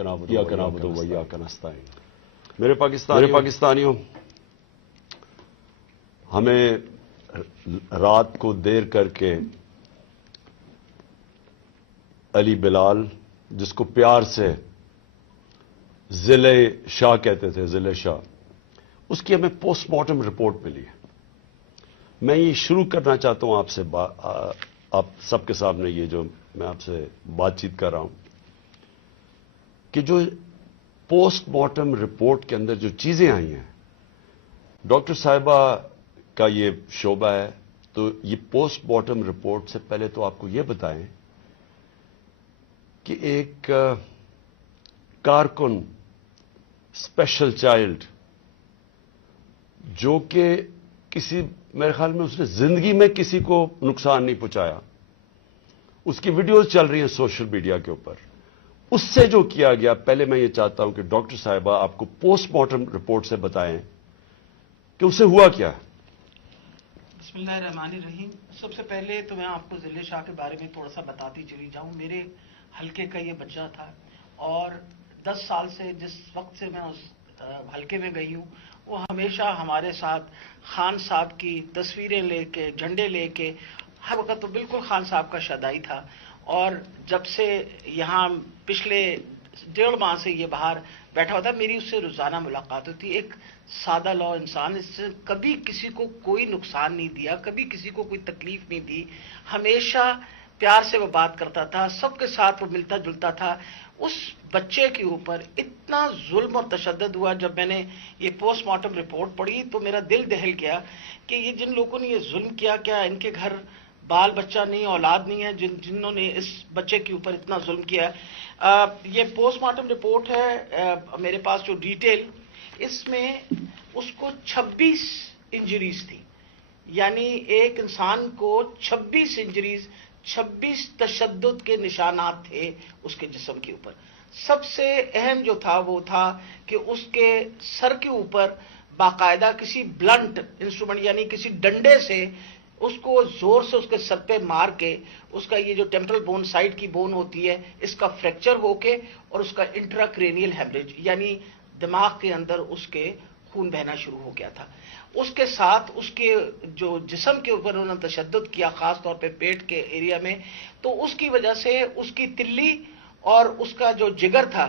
نعبد و ایاک نستعین۔ میرے پاکستانیوں، ہمیں رات کو دیر کر کے علی بلال، جس کو پیار سے ضلع شاہ کہتے تھے، ضلع شاہ، اس کی ہمیں پوسٹ مارٹم رپورٹ ملی ہے۔ میں یہ شروع کرنا چاہتا ہوں آپ سے، آپ سب کے سامنے یہ جو میں آپ سے بات چیت کر رہا ہوں، کہ جو پوسٹ مارٹم رپورٹ کے اندر جو چیزیں آئی ہیں، ڈاکٹر صاحبہ کا یہ شعبہ ہے، تو یہ پوسٹ مارٹم رپورٹ سے پہلے تو آپ کو یہ بتائیں کہ ایک کارکن، اسپیشل چائلڈ، جو کہ میرے خیال میں اس نے زندگی میں کسی کو نقصان نہیں پہنچایا، اس کی ویڈیوز چل رہی ہیں سوشل میڈیا کے اوپر، اس سے جو کیا گیا، پہلے میں یہ چاہتا ہوں کہ ڈاکٹر صاحبہ آپ کو پوسٹ مارٹم رپورٹ سے بتائیں کہ اسے ہوا کیا۔ بسم اللہ الرحمن الرحیم۔ سب سے پہلے تو میں آپ کو ضلع شاہ کے بارے میں تھوڑا سا بتاتی چلی جاؤں۔ میرے حلقے کا یہ بچہ تھا، اور 10 سال سے جس وقت سے میں اس حلقے میں گئی ہوں، وہ ہمیشہ ہمارے ساتھ خان صاحب کی تصویریں لے کے، جھنڈے لے کے، ہر وقت تو بالکل خان صاحب کا شدائی تھا۔ اور جب سے یہاں پچھلے 1.5 ماہ سے یہ باہر بیٹھا ہوتا، میری اس سے روزانہ ملاقات ہوتی۔ ایک سادہ لو انسان، اس سے کبھی کسی کو کوئی نقصان نہیں دیا، کبھی کسی کو کوئی تکلیف نہیں دی، ہمیشہ پیار سے وہ بات کرتا تھا، سب کے ساتھ وہ ملتا جلتا تھا۔ اس بچے کے اوپر اتنا ظلم اور تشدد ہوا، جب میں نے یہ پوسٹ مارٹم رپورٹ پڑھی تو میرا دل دہل گیا کہ یہ جن لوگوں نے یہ ظلم کیا، کیا ان کے گھر بال بچہ نہیں، اولاد نہیں ہے، جنہوں نے اس بچے کے اوپر اتنا ظلم کیا۔ یہ پوسٹ مارٹم رپورٹ ہے میرے پاس جو ڈیٹیل، اس میں اس کو 26 انجریز تھی، یعنی ایک انسان کو 26 انجریز، 26 تشدد کے نشانات تھے اس کے جسم کے اوپر۔ سب سے اہم جو تھا وہ تھا کہ اس کے سر کے اوپر باقاعدہ کسی بلنٹ انسٹرومنٹ، یعنی کسی ڈنڈے سے اس کو زور سے اس کے سر پہ مار کے، اس کا یہ جو ٹیمپرل بون، سائڈ کی بون ہوتی ہے، اس کا فریکچر ہو کے، اور اس کا انٹراکرینیل ہیمریج، یعنی دماغ کے اندر اس کے خون بہنا شروع ہو گیا تھا۔ اس کے ساتھ اس کے جو جسم کے اوپر انہوں نے تشدد کیا، خاص طور پہ پیٹ کے ایریا میں، تو اس کی وجہ سے اس کی تلی اور اس کا جو جگر تھا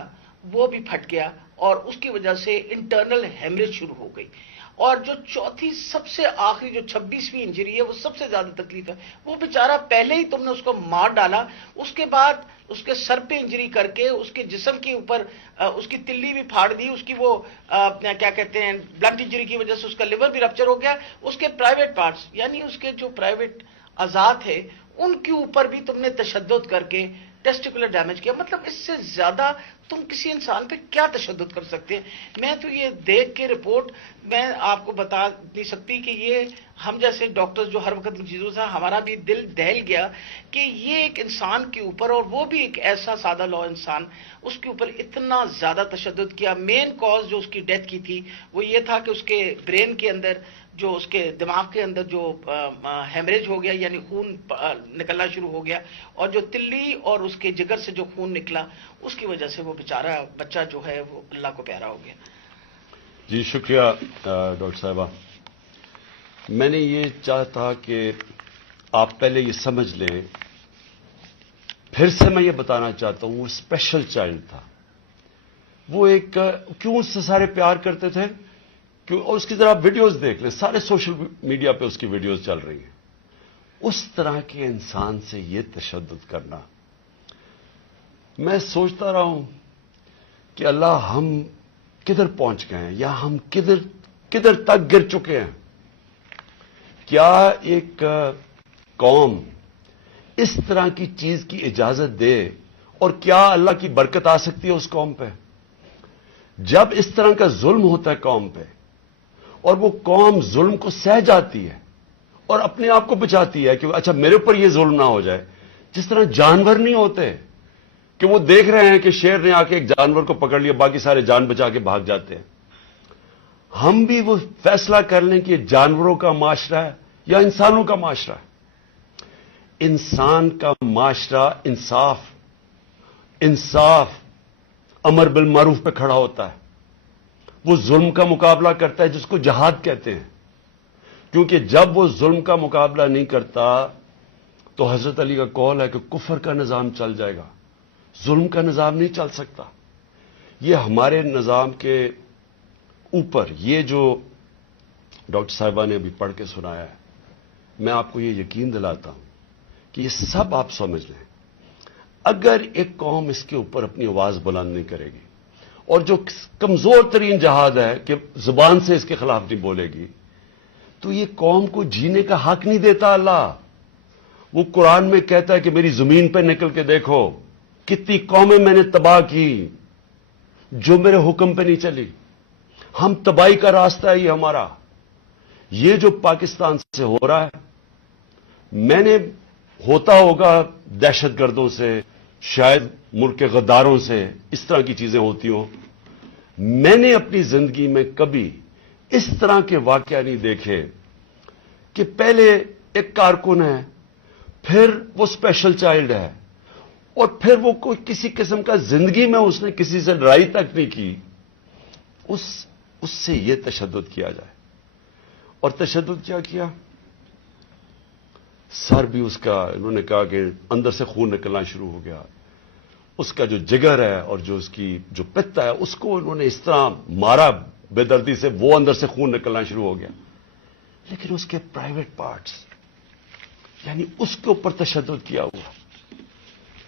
وہ بھی پھٹ گیا، اور اس کی وجہ سے انٹرنل ہیمریج شروع ہو گئی۔ اور جو چوتھی سب سے آخری جو 26ویں انجری ہے، وہ سب سے زیادہ تکلیف ہے۔ وہ بیچارہ پہلے ہی تم نے اس کو مار ڈالا، اس کے بعد اس کے سر پہ انجری کر کے اس کے جسم کے اوپر اس کی تلی بھی پھاڑ دی، اس کی وہ کیا کہتے ہیں، بلنٹ انجری کی وجہ سے اس کا لیور بھی رپچر ہو گیا، اس کے پرائیویٹ پارٹس، یعنی اس کے جو پرائیویٹ اعضاء تھے ان کے اوپر بھی تم نے تشدد کر کے ٹیسٹیکولر ڈیمیج کیا۔ مطلب اس سے زیادہ تم کسی انسان پہ کیا تشدد کر سکتے ہیں؟ میں تو یہ دیکھ کے رپورٹ میں آپ کو بتا نہیں سکتی کہ یہ ہم جیسے ڈاکٹر جو ہر وقت ان چیزوں سے، ہمارا بھی دل دہل گیا کہ یہ ایک انسان کے اوپر، اور وہ بھی ایک ایسا سادہ لو انسان، اس کے اوپر اتنا زیادہ تشدد کیا۔ مین کاز جو اس کی ڈیتھ کی تھی وہ یہ تھا کہ اس کے برین کے اندر، جو اس کے دماغ کے اندر جو ہیمریج ہو گیا، یعنی خون نکلنا شروع ہو گیا، اور جو تلی اور اس کے جگر سے جو خون نکلا، اس کی وجہ سے وہ بیچارہ بچہ جو ہے وہ اللہ کو پیارا ہو گیا۔ جی شکریہ ڈاکٹر صاحبہ۔ میں نے یہ چاہتا کہ آپ پہلے یہ سمجھ لیں، پھر سے میں یہ بتانا چاہتا ہوں، وہ اسپیشل چائلڈ تھا، وہ ایک کیوں اس سے سارے پیار کرتے تھے، اور اس کی ذرا ویڈیوز دیکھ لیں، سارے سوشل میڈیا پہ اس کی ویڈیوز چل رہی ہیں۔ اس طرح کے انسان سے یہ تشدد کرنا، میں سوچتا رہا ہوں کہ اللہ ہم کدھر پہنچ گئے ہیں، یا ہم کدھر تک گر چکے ہیں۔ کیا ایک قوم اس طرح کی چیز کی اجازت دے، اور کیا اللہ کی برکت آ سکتی ہے اس قوم پہ؟ جب اس طرح کا ظلم ہوتا ہے قوم پہ، اور وہ قوم ظلم کو سہ جاتی ہے اور اپنے آپ کو بچاتی ہے کہ اچھا میرے اوپر یہ ظلم نہ ہو جائے، جس طرح جانور نہیں ہوتے کہ وہ دیکھ رہے ہیں کہ شیر نے آ کے ایک جانور کو پکڑ لیا، باقی سارے جان بچا کے بھاگ جاتے ہیں۔ ہم بھی وہ فیصلہ کر لیں کہ جانوروں کا معاشرہ ہے یا انسانوں کا معاشرہ ہے۔ انسان کا معاشرہ انصاف امر بالمعروف پہ کھڑا ہوتا ہے، وہ ظلم کا مقابلہ کرتا ہے جس کو جہاد کہتے ہیں، کیونکہ جب وہ ظلم کا مقابلہ نہیں کرتا تو حضرت علی کا قول ہے کہ کفر کا نظام چل جائے گا، ظلم کا نظام نہیں چل سکتا۔ یہ ہمارے نظام کے اوپر یہ جو ڈاکٹر صاحبہ نے ابھی پڑھ کے سنایا ہے، میں آپ کو یہ یقین دلاتا ہوں کہ یہ سب آپ سمجھ لیں، اگر ایک قوم اس کے اوپر اپنی آواز بلند نہیں کرے گی، اور جو کمزور ترین جہاد ہے کہ زبان سے اس کے خلاف نہیں بولے گی، تو یہ قوم کو جینے کا حق نہیں دیتا اللہ۔ وہ قرآن میں کہتا ہے کہ میری زمین پہ نکل کے دیکھو کتنی قومیں میں نے تباہ کی جو میرے حکم پہ نہیں چلی۔ ہم تباہی کا راستہ ہے یہ ہمارا۔ یہ جو پاکستان سے ہو رہا ہے، میں نے ہوتا ہوگا دہشت گردوں سے، شاید ملک کے غداروں سے، اس طرح کی چیزیں ہوتی ہوں، میں نے اپنی زندگی میں کبھی اس طرح کے واقعہ نہیں دیکھے کہ پہلے ایک کارکن ہے، پھر وہ اسپیشل چائلڈ ہے، اور پھر وہ کوئی کسی قسم کا زندگی میں اس نے کسی سے لڑائی تک نہیں کی، اس سے یہ تشدد کیا جائے۔ اور تشدد کیا کیا؟ سر بھی اس کا، انہوں نے کہا کہ اندر سے خون نکلنا شروع ہو گیا، اس کا جو جگر ہے اور جو اس کی جو پتا ہے اس کو انہوں نے اس طرح مارا بے دردی سے، وہ اندر سے خون نکلنا شروع ہو گیا۔ لیکن اس کے پرائیویٹ پارٹس، یعنی اس کے اوپر تشدد کیا ہوا۔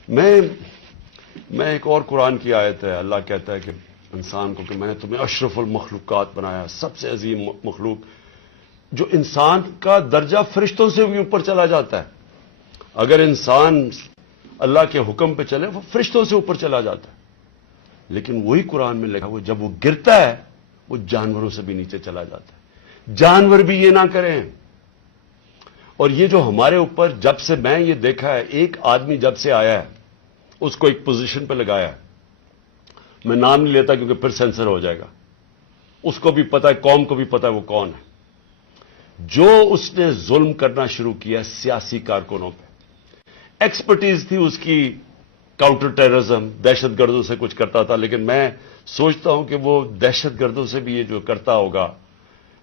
میں ایک اور قرآن کی آیت ہے، اللہ کہتا ہے کہ انسان کو کہ میں نے تمہیں اشرف المخلوقات بنایا، سب سے عظیم مخلوق، جو انسان کا درجہ فرشتوں سے بھی اوپر چلا جاتا ہے۔ اگر انسان اللہ کے حکم پہ چلے وہ فرشتوں سے اوپر چلا جاتا ہے، لیکن وہی قرآن میں لکھا ہوا جب وہ گرتا ہے وہ جانوروں سے بھی نیچے چلا جاتا ہے۔ جانور بھی یہ نہ کریں۔ اور یہ جو ہمارے اوپر، جب سے میں یہ دیکھا ہے، ایک آدمی جب سے آیا ہے اس کو ایک پوزیشن پہ لگایا ہے، میں نام نہیں لیتا کیونکہ پھر سینسر ہو جائے گا، اس کو بھی پتا ہے، قوم کو بھی پتا ہے وہ کون ہے، جو اس نے ظلم کرنا شروع کیا سیاسی کارکنوں پہ۔ ایکسپرٹیز تھی اس کی کاؤنٹر ٹیررزم، دہشت گردوں سے کچھ کرتا تھا، لیکن میں سوچتا ہوں کہ وہ دہشت گردوں سے بھی یہ جو کرتا ہوگا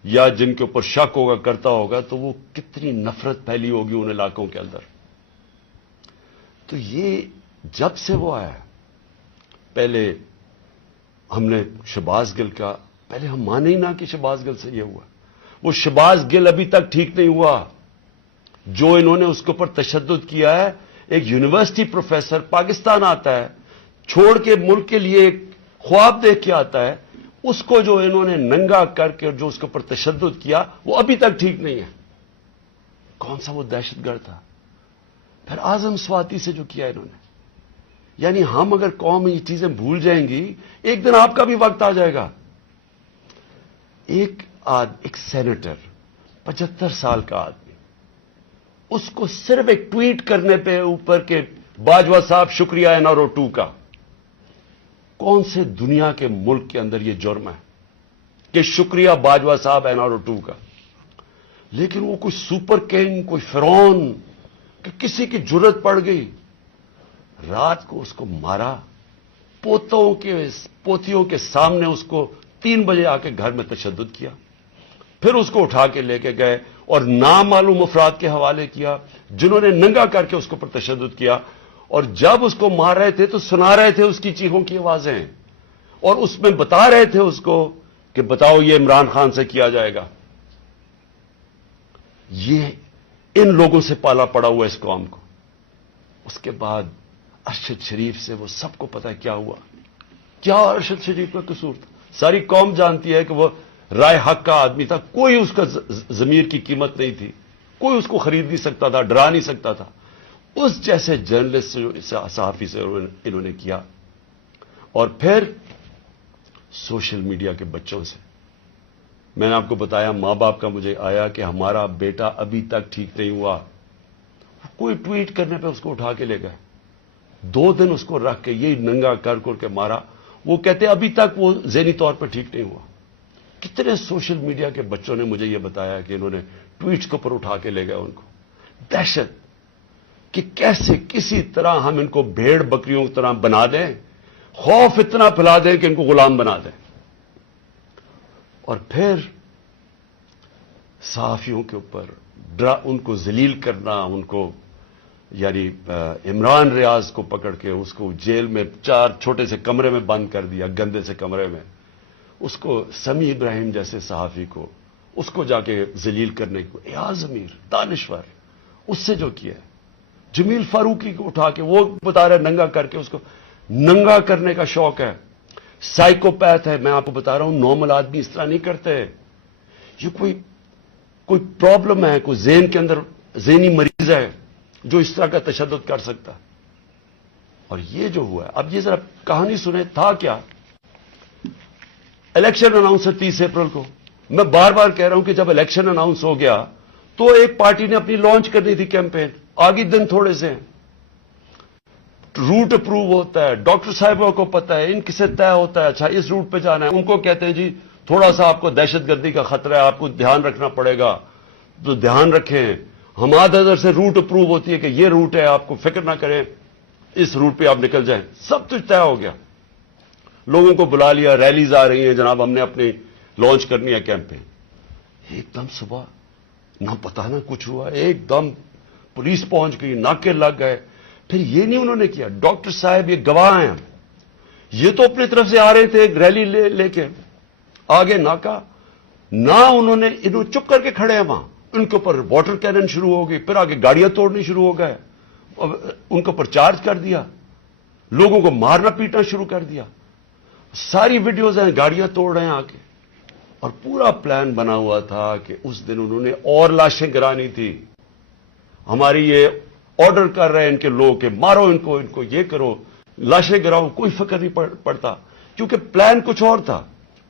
یا جن کے اوپر شک ہوگا کرتا ہوگا، تو وہ کتنی نفرت پھیلی ہوگی ان علاقوں کے اندر۔ تو یہ جب سے وہ آیا، پہلے ہم نے شہباز گل کا، پہلے ہم مانے ہی نہ کہ شہباز گل سے یہ ہوا، وہ شہباز گل ابھی تک ٹھیک نہیں ہوا، جو انہوں نے اس کے اوپر تشدد کیا ہے۔ ایک یونیورسٹی پروفیسر پاکستان آتا ہے، چھوڑ کے ملک کے لیے ایک خواب دیکھ کے آتا ہے، اس کو جو انہوں نے ننگا کر کے جو اس کے اوپر تشدد کیا وہ ابھی تک ٹھیک نہیں ہے۔ کون سا وہ دہشت گرد تھا؟ پھر اعظم سواتی سے جو کیا انہوں نے، یعنی ہم اگر قوم یہ چیزیں بھول جائیں گی، ایک دن آپ کا بھی وقت آ جائے گا۔ ایک سینیٹر 75 سال کا آدمی، اس کو صرف ایک ٹویٹ کرنے پہ اوپر کے باجوہ صاحب شکریہ این آر او 2 کا، کون سے دنیا کے ملک کے اندر یہ جرم ہے کہ شکریہ باجوہ صاحب این آر او 2 کا؟ لیکن وہ کوئی سپر کنگ، کوئی فرعون کہ کسی کی جرت پڑ گئی، رات کو اس کو مارا، پوتیوں کے سامنے اس کو 3 بجے آ کے گھر میں تشدد کیا، پھر اس کو اٹھا کے لے کے گئے اور نامعلوم افراد کے حوالے کیا جنہوں نے ننگا کر کے اس کے اوپر تشدد کیا، اور جب اس کو مار رہے تھے تو سنا رہے تھے اس کی چیخوں کی آوازیں، اور اس میں بتا رہے تھے اس کو کہ بتاؤ یہ عمران خان سے کیا جائے گا۔ یہ ان لوگوں سے پالا پڑا ہوا اس قوم کو۔ اس کے بعد ارشد شریف سے وہ سب کو پتا ہے کیا ہوا، کیا ارشد شریف کا قصور تھا۔ ساری قوم جانتی ہے کہ وہ رائے حق کا آدمی تھا، کوئی اس کا ضمیر کی قیمت نہیں تھی، کوئی اس کو خرید نہیں سکتا تھا، ڈرا نہیں سکتا تھا۔ اس جیسے جرنلسٹ سے، صحافی سے انہوں نے کیا، اور پھر سوشل میڈیا کے بچوں سے۔ میں نے آپ کو بتایا ماں باپ کا مجھے آیا کہ ہمارا بیٹا ابھی تک ٹھیک نہیں ہوا، کوئی ٹویٹ کرنے پہ اس کو اٹھا کے لے گئے، 2 دن اس کو رکھ کے یہی ننگا کر کے مارا۔ وہ کہتے ابھی تک وہ ذہنی طور پہ ٹھیک نہیں ہوا۔ کتنے سوشل میڈیا کے بچوں نے مجھے یہ بتایا کہ انہوں نے ٹویٹس کے اوپر اٹھا کے لے گئے ان کو۔ دہشت کہ کیسے کسی طرح ہم ان کو بھیڑ بکریوں کی طرح بنا دیں، خوف اتنا پھیلا دیں کہ ان کو غلام بنا دیں، اور پھر صحافیوں کے اوپر ان کو ذلیل کرنا، ان کو یعنی عمران ریاض کو پکڑ کے اس کو جیل میں 4 چھوٹے سے کمرے میں بند کر دیا، گندے سے کمرے میں، اس کو سمیع ابراہیم جیسے صحافی کو اس کو جا کے ذلیل کرنے کو، ایاز امیر دانشور اس سے جو کیا ہے، جمیل فاروقی کو اٹھا کے وہ بتا رہا ہے ننگا کر کے، اس کو ننگا کرنے کا شوق ہے، سائیکوپیتھ ہے. میں آپ کو بتا رہا ہوں نارمل آدمی اس طرح نہیں کرتے. یہ کوئی پرابلم ہے، کوئی ذہن کے اندر ذہنی مریض ہے جو اس طرح کا تشدد کر سکتا. اور یہ جو ہوا ہے، اب یہ ذرا کہانی سنیں تھا کیا. الیکشن اناؤنس ہے 30 اپریل کو. میں بار بار کہہ رہا ہوں کہ جب الیکشن اناؤنس ہو گیا تو ایک پارٹی نے اپنی لانچ کرنی تھی کیمپین. آگے دن تھوڑے سے ہیں، روٹ اپروو ہوتا ہے، ڈاکٹر صاحبوں کو پتا ہے، ان کسے طے ہوتا ہے، اچھا اس روٹ پہ جانا ہے. ان کو کہتے ہیں جی تھوڑا سا آپ کو دہشت گردی کا خطرہ ہے، آپ کو دھیان رکھنا پڑے گا، تو دھیان رکھیں. حماد اظہر سے روٹ اپروو ہوتی ہے کہ یہ روٹ ہے، آپ کو فکر نہ کریں، اس روٹ پہ آپ نکل جائیں. سب کچھ طے ہو گیا. لوگوں کو بلا لیا، ریلیز آ رہی ہیں، جناب ہم نے اپنی لانچ کرنی ہے کیمپین. ایک دم صبح نہ پتا نہ کچھ ہوا، ایک دم پولیس پہنچ گئی، ناکے لگ گئے. پھر یہ نہیں انہوں نے کیا، ڈاکٹر صاحب یہ گواہ ہیں، یہ تو اپنی طرف سے آ رہے تھے ایک ریلی لے کے، آگے ناکا نہ انہوں چپ کر کے کھڑے ہیں وہاں. ان کے اوپر واٹر کینن شروع ہو گئی، پھر آگے گاڑیاں توڑنی شروع ہو گئے، ان کے اوپر چارج کر دیا، لوگوں کو مارنا پیٹنا شروع کر دیا. ساری ویڈیوز ہیں، گاڑیاں توڑ رہے ہیں آگے. اور پورا پلان بنا ہوا تھا کہ اس دن انہوں نے اور لاشیں گرانی تھی. ہماری یہ آرڈر کر رہے ہیں ان کے لوگ کہ مارو ان کو یہ کرو، لاشیں گراؤ، کوئی فکر نہیں پڑتا. کیونکہ پلان کچھ اور تھا.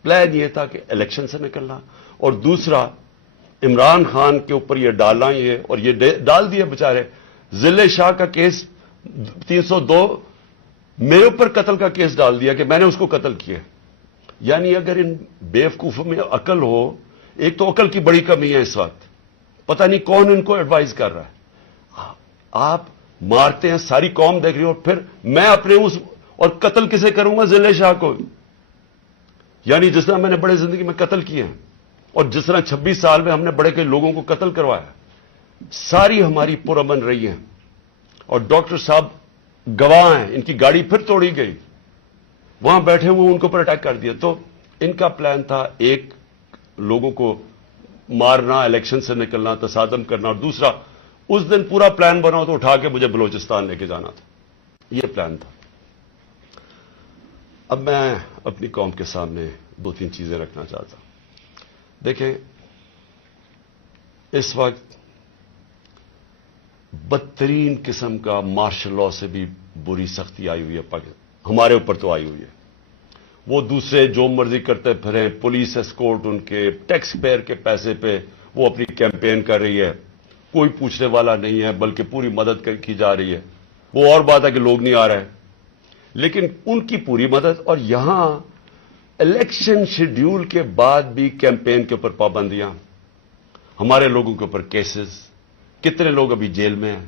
پلان یہ تھا کہ الیکشن سے نکلنا، اور دوسرا عمران خان کے اوپر یہ ڈالنا، یہ اور یہ ڈال دیا بیچارے. ضلع شاہ کا کیس 302 میرے اوپر قتل کا کیس ڈال دیا کہ میں نے اس کو قتل کیا. یعنی اگر ان بیوقوفوں میں عقل ہو، ایک تو عقل کی بڑی کمی ہے اس وقت، پتہ نہیں کون ان کو ایڈوائز کر رہا ہے. آپ مارتے ہیں، ساری قوم دیکھ رہی ہو، پھر میں اپنے اور قتل کسے کروں گا؟ ضلع شاہ کو. یعنی جس طرح میں نے بڑے زندگی میں قتل کیے ہیں، اور جس طرح 26 سال میں ہم نے بڑے کئی لوگوں کو قتل کروایا، ساری ہماری پرامن رہی ہیں. اور ڈاکٹر صاحب گواہ ہیں، ان کی گاڑی پھر توڑی گئی، وہاں بیٹھے ہوئے ان کے اوپر اٹیک کر دیا. تو ان کا پلان تھا ایک لوگوں کو مارنا، الیکشن سے نکلنا، تصادم کرنا، اور دوسرا اس دن پورا پلان بنا تو اٹھا کے مجھے بلوچستان لے کے جانا تھا. یہ پلان تھا. اب میں اپنی قوم کے سامنے 2-3 چیزیں رکھنا چاہتا ہوں. دیکھیں، اس وقت بدترین قسم کا مارشل لا سے بھی بری سختی آئی ہوئی ہے ہمارے اوپر تو آئی ہوئی ہے. وہ دوسرے جو مرضی کرتے پھریں، پولیس اسکورٹ ان کے ٹیکس پیئر کے پیسے پہ وہ اپنی کیمپین کر رہی ہے، کوئی پوچھنے والا نہیں ہے، بلکہ پوری مدد کی جا رہی ہے. وہ اور بات ہے کہ لوگ نہیں آ رہے، لیکن ان کی پوری مدد. اور یہاں الیکشن شیڈیول کے بعد بھی کیمپین کے اوپر پابندیاں، ہمارے لوگوں کے اوپر کیسز. کتنے لوگ ابھی جیل میں ہیں،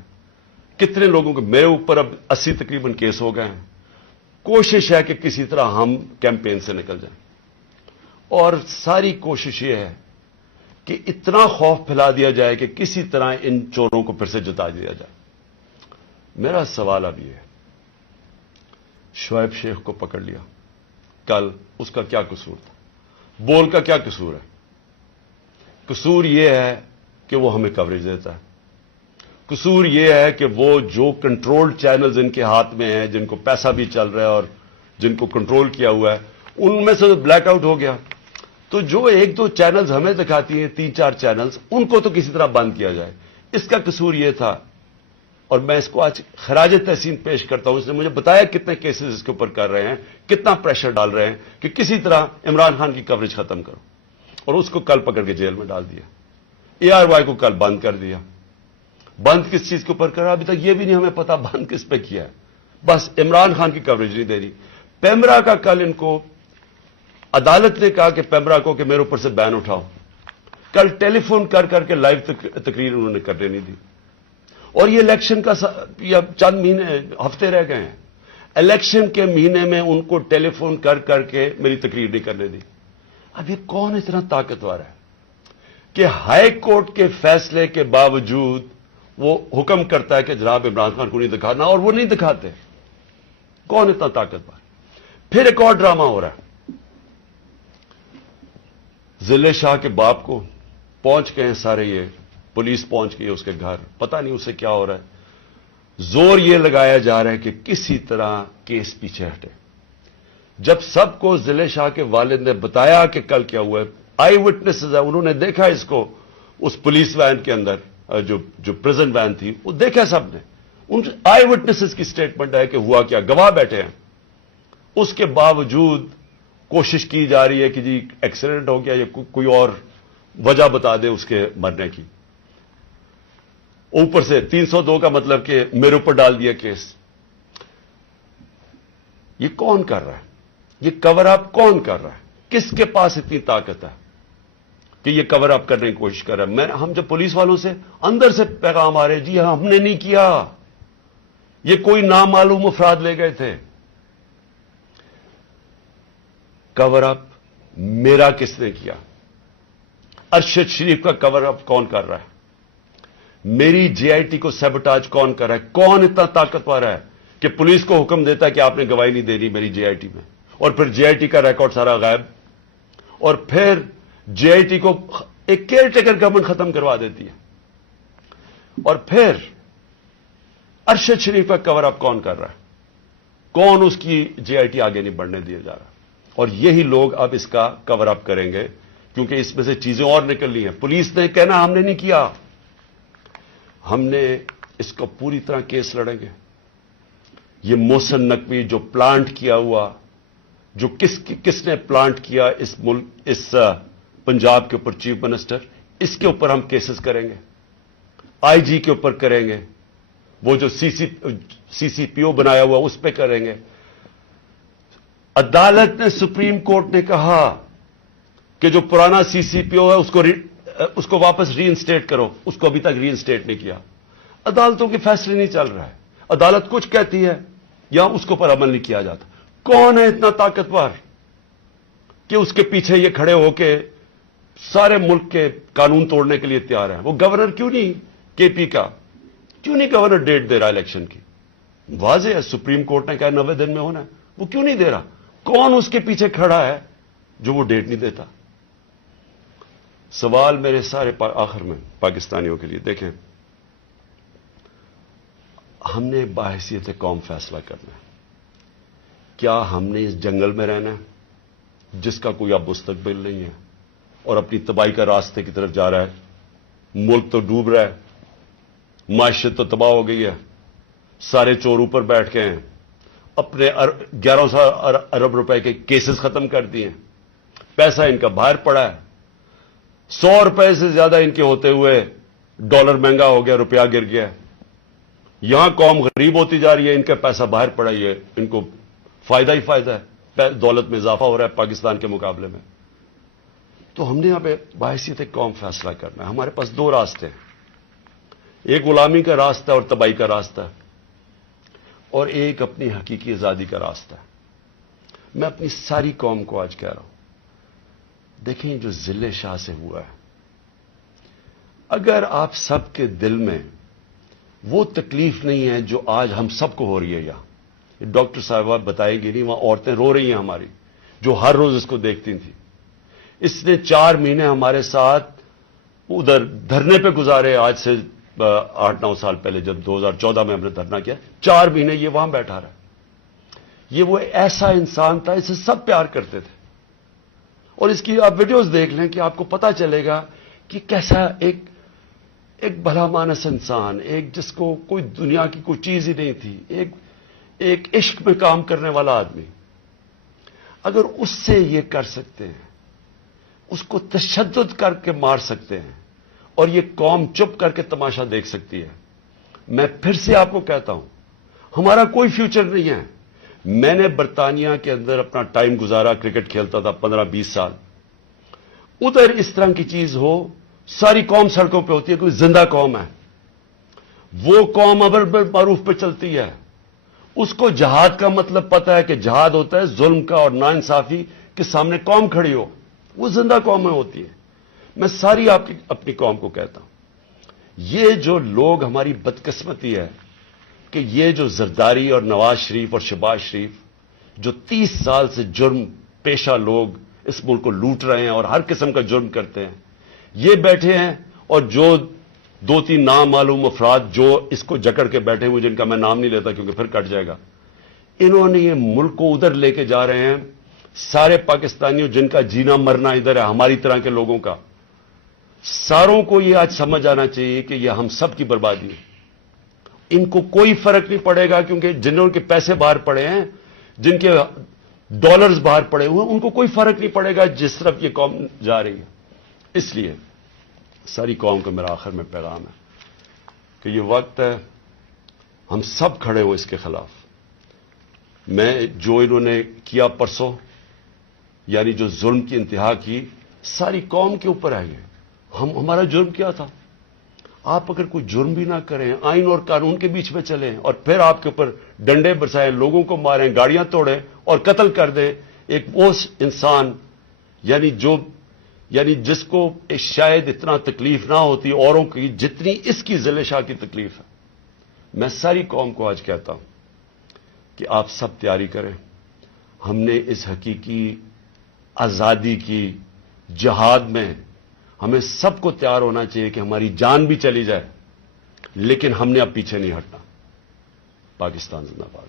کتنے لوگوں کے، میرے اوپر اب 80 تقریباً کیس ہو گئے ہیں. کوشش ہے کہ کسی طرح ہم کیمپین سے نکل جائیں، اور ساری کوشش یہ ہے کہ اتنا خوف پھیلا دیا جائے کہ کسی طرح ان چوروں کو پھر سے جتا دیا جائے. میرا سوال اب یہ ہے، شعیب شیخ کو پکڑ لیا کل، اس کا کیا قصور تھا؟ بول کا کیا قصور ہے؟ قصور یہ ہے کہ وہ ہمیں کوریج دیتا ہے. قصور یہ ہے کہ وہ جو کنٹرول چینلز ان کے ہاتھ میں ہیں، جن کو پیسہ بھی چل رہا ہے اور جن کو کنٹرول کیا ہوا ہے، ان میں سے بلیک آؤٹ ہو گیا. تو جو 1-2 چینلز ہمیں دکھاتی ہیں، 3-4 چینلز، ان کو تو کسی طرح بند کیا جائے. اس کا قصور یہ تھا، اور میں اس کو آج خراج تحسین پیش کرتا ہوں. اس نے مجھے بتایا کتنے کیسز اس کے اوپر کر رہے ہیں، کتنا پریشر ڈال رہے ہیں کہ کسی طرح عمران خان کی کوریج ختم کرو. اور اس کو کل پکڑ کے جیل میں ڈال دیا. ARY کو کل بند کر دیا. بند کس چیز کے اوپر کرا ابھی تک یہ بھی نہیں ہمیں پتا بند کس پہ کیا ہے. بس عمران خان کی کوریج نہیں دے رہی. پیمرا کا کل ان کو عدالت نے کہا کہ پیمرا کو کہ میرے اوپر سے بین اٹھاؤ. کل ٹیلی فون کر کے لائیو تقریر انہوں نے کرنے نہیں دی. اور یہ الیکشن کا چند مہینے، ہفتے رہ گئے ہیں. الیکشن کے مہینے میں ان کو ٹیلی فون کر کر کے میری تقریر نہیں کرنے دی. اب یہ کون اتنا طاقتور ہے کہ ہائی کورٹ کے فیصلے کے باوجود وہ حکم کرتا ہے کہ جناب عمران خان کو نہیں دکھانا, اور وہ نہیں دکھاتے؟ کون اتنا طاقتور؟ پھر ایک اور ڈرامہ ہو رہا ہے. ضلع شاہ کے باپ کو پہنچ گئے ہیں سارے, یہ پولیس پہنچ گئی اس کے گھر, پتہ نہیں اسے کیا ہو رہا ہے. زور یہ لگایا جا رہا ہے کہ کسی طرح کیس پیچھے ہٹے. جب سب کو ضلع شاہ کے والد نے بتایا کہ کل کیا ہوا ہے, آئی وٹنسز ہے, انہوں نے دیکھا اس کو اس پولیس وین کے اندر, جو پریزن وین تھی وہ دیکھا سب نے, ان آئی وٹنسز کی سٹیٹمنٹ ہے کہ ہوا کیا, گواہ بیٹھے ہیں. اس کے باوجود کوشش کی جا رہی ہے کہ جی ایکسیڈنٹ ہو گیا یا کوئی اور وجہ بتا دے اس کے مرنے کی. اوپر سے 302 کا مطلب کہ میرے اوپر ڈال دیا کیس. یہ کون کر رہا ہے؟ یہ کور اپ کون کر رہا ہے؟ کس کے پاس اتنی طاقت ہے کہ یہ کور اپ کرنے کی کوشش کر رہا ہے؟ ہم جب پولیس والوں سے اندر سے پیغام آ رہے, جی ہاں ہم نے نہیں کیا, یہ کوئی نامعلوم افراد لے گئے تھے. کور اپ میرا کس نے کیا؟ ارشد شریف کا کور اپ کون کر رہا ہے؟ میری جے آئی ٹی کو سیبوٹاج کون کر رہا ہے؟ کون اتنا طاقتور ہے کہ پولیس کو حکم دیتا ہے کہ آپ نے گواہی نہیں دینی میری جے آئی ٹی میں, اور پھر جے آئی ٹی کا ریکارڈ سارا غائب, اور پھر جے آئی ٹی کو ایک کیئر ٹیکر گورنمنٹ ختم کروا دیتی ہے, اور پھر ارشد شریف کا کور اپ کون کر رہا ہے؟ کون اس کی جے آئی ٹی آگے نہیں بڑھنے دیا جا رہا؟ اور یہی لوگ اب اس کا کور اپ کریں گے کیونکہ اس میں سے چیزیں اور نکلنی ہیں. پولیس نے کہنا ہم نے نہیں کیا, ہم نے اس کو پوری طرح کیس لڑیں گے. یہ محسن نقوی جو پلانٹ کیا ہوا, جو کس نے پلانٹ کیا اس ملک, اس پنجاب کے اوپر چیف منسٹر, اس کے اوپر ہم کیسز کریں گے, آئی جی کے اوپر کریں گے, وہ جو سی سی پی او بنایا ہوا اس پہ کریں گے. عدالت نے, سپریم کورٹ نے کہا کہ جو پرانا سی سی پی او ہے اس کو واپس ری انسٹیٹ کرو, اس کو ابھی تک ری انسٹیٹ نہیں کیا. عدالتوں کے فیصلے نہیں چل رہا ہے, عدالت کچھ کہتی ہے یا اس کے اوپر عمل نہیں کیا جاتا. کون ہے اتنا طاقتور کہ اس کے پیچھے یہ کھڑے ہو کے سارے ملک کے قانون توڑنے کے لیے تیار ہیں؟ وہ گورنر کیوں نہیں, کے پی کا کیوں نہیں گورنر ڈیٹ دے رہا الیکشن کی؟ واضح ہے سپریم کورٹ نے کہا 90 دن میں ہونا ہے, وہ کیوں نہیں دے رہا؟ کون اس کے پیچھے کھڑا ہے جو وہ ڈیٹ نہیں دیتا؟ سوال میرے سارے آخر میں پاکستانیوں کے لیے, دیکھیں ہم نے باحثیت قوم فیصلہ کرنا ہے. کیا ہم نے اس جنگل میں رہنا ہے جس کا کوئی اب مستقبل نہیں ہے اور اپنی تباہی کا راستے کی طرف جا رہا ہے؟ ملک تو ڈوب رہا ہے, معیشت تو تباہ ہو گئی ہے, سارے چور اوپر بیٹھ گئے ہیں, اپنے 1100 ارب روپے کے کیسز ختم کر دیے ہیں, پیسہ ان کا باہر پڑا ہے, 100 روپے سے زیادہ ان کے ہوتے ہوئے ڈالر مہنگا ہو گیا, روپیہ گر گیا. یہاں قوم غریب ہوتی جا رہی ہے, ان کا پیسہ باہر پڑا ہی ہے, ان کو فائدہ ہی فائدہ ہے, دولت میں اضافہ ہو رہا ہے پاکستان کے مقابلے میں. تو ہم نے یہاں پہ باحثیت قوم فیصلہ کرنا ہے. ہمارے پاس 2 راستے ہیں, ایک غلامی کا راستہ اور تباہی کا راستہ, اور ایک اپنی حقیقی آزادی کا راستہ. میں اپنی ساری قوم کو آج کہہ رہا ہوں, دیکھیں جو ضلع شاہ سے ہوا ہے, اگر آپ سب کے دل میں وہ تکلیف نہیں ہے جو آج ہم سب کو ہو رہی ہے, یہاں ڈاکٹر صاحبہ بتائے گی نہیں, وہاں عورتیں رو رہی ہیں ہماری جو ہر روز اس کو دیکھتی تھیں. اس نے 4 مہینے ہمارے ساتھ ادھر دھرنے پہ گزارے, آج سے 8-9 سال پہلے جب 2014 میں ہم نے دھرنا کیا, 4 مہینے یہ وہاں بیٹھا رہا. یہ وہ ایسا انسان تھا, اسے سب پیار کرتے تھے, اور اس کی آپ ویڈیوز دیکھ لیں کہ آپ کو پتا چلے گا کہ کیسا ایک بھلا مانس انسان, ایک جس کو کوئی دنیا کی کوئی چیز ہی نہیں تھی, ایک عشق میں کام کرنے والا آدمی. اگر اس سے یہ کر سکتے ہیں, اس کو تشدد کر کے مار سکتے ہیں, اور یہ قوم چپ کر کے تماشا دیکھ سکتی ہے, میں پھر سے آپ کو کہتا ہوں ہمارا کوئی فیوچر نہیں ہے. میں نے برطانیہ کے اندر اپنا ٹائم گزارا, کرکٹ کھیلتا تھا 15-20 سال. ادھر اس طرح کی چیز ہو, ساری قوم سڑکوں پہ ہوتی ہے, کوئی زندہ قوم ہے, وہ قوم امر بالمعروف پہ چلتی ہے, اس کو جہاد کا مطلب پتا ہے کہ جہاد ہوتا ہے ظلم کا اور ناانصافی کے سامنے قوم کھڑی ہو. وہ زندہ قومیں ہوتی ہیں. میں ساری اپنی قوم کو کہتا ہوں, یہ جو لوگ ہماری بدقسمتی ہے کہ یہ جو زرداری اور نواز شریف اور شہباز شریف جو 30 سال سے جرم پیشہ لوگ اس ملک کو لوٹ رہے ہیں اور ہر قسم کا جرم کرتے ہیں, یہ بیٹھے ہیں, اور جو 2-3 نامعلوم افراد جو اس کو جکڑ کے بیٹھے ہوئے, جن کا میں نام نہیں لیتا کیونکہ پھر کٹ جائے گا, انہوں نے یہ ملک کو ادھر لے کے جا رہے ہیں. سارے پاکستانیوں جن کا جینا مرنا ادھر ہے, ہماری طرح کے لوگوں کا, ساروں کو یہ آج سمجھ آنا چاہیے کہ یہ ہم سب کی بربادی ہے. ان کو کوئی فرق نہیں پڑے گا, کیونکہ جنہوں کے پیسے باہر پڑے ہیں, جن کے ڈالرز باہر پڑے ہوئے ہیں, ان کو کوئی فرق نہیں پڑے گا جس طرف یہ قوم جا رہی ہے. اس لیے ساری قوم کو میرا آخر میں پیغام ہے کہ یہ وقت ہے ہم سب کھڑے ہوں اس کے خلاف. میں جو انہوں نے کیا پرسوں, یعنی جو ظلم کی انتہا کی, ساری قوم کے اوپر ہے. یہ ہمارا جرم کیا تھا؟ آپ اگر کوئی جرم بھی نہ کریں, آئین اور قانون کے بیچ میں چلیں, اور پھر آپ کے اوپر ڈنڈے برسائیں, لوگوں کو ماریں, گاڑیاں توڑیں اور قتل کر دیں ایک وہ انسان, یعنی جس کو شاید اتنا تکلیف نہ ہوتی اوروں کی جتنی اس کی ذل شاہ کی تکلیف ہے. میں ساری قوم کو آج کہتا ہوں کہ آپ سب تیاری کریں. ہم نے اس حقیقی آزادی کی جہاد میں ہمیں سب کو تیار ہونا چاہیے کہ ہماری جان بھی چلی جائے, لیکن ہم نے اب پیچھے نہیں ہٹنا. پاکستان زندہ باد.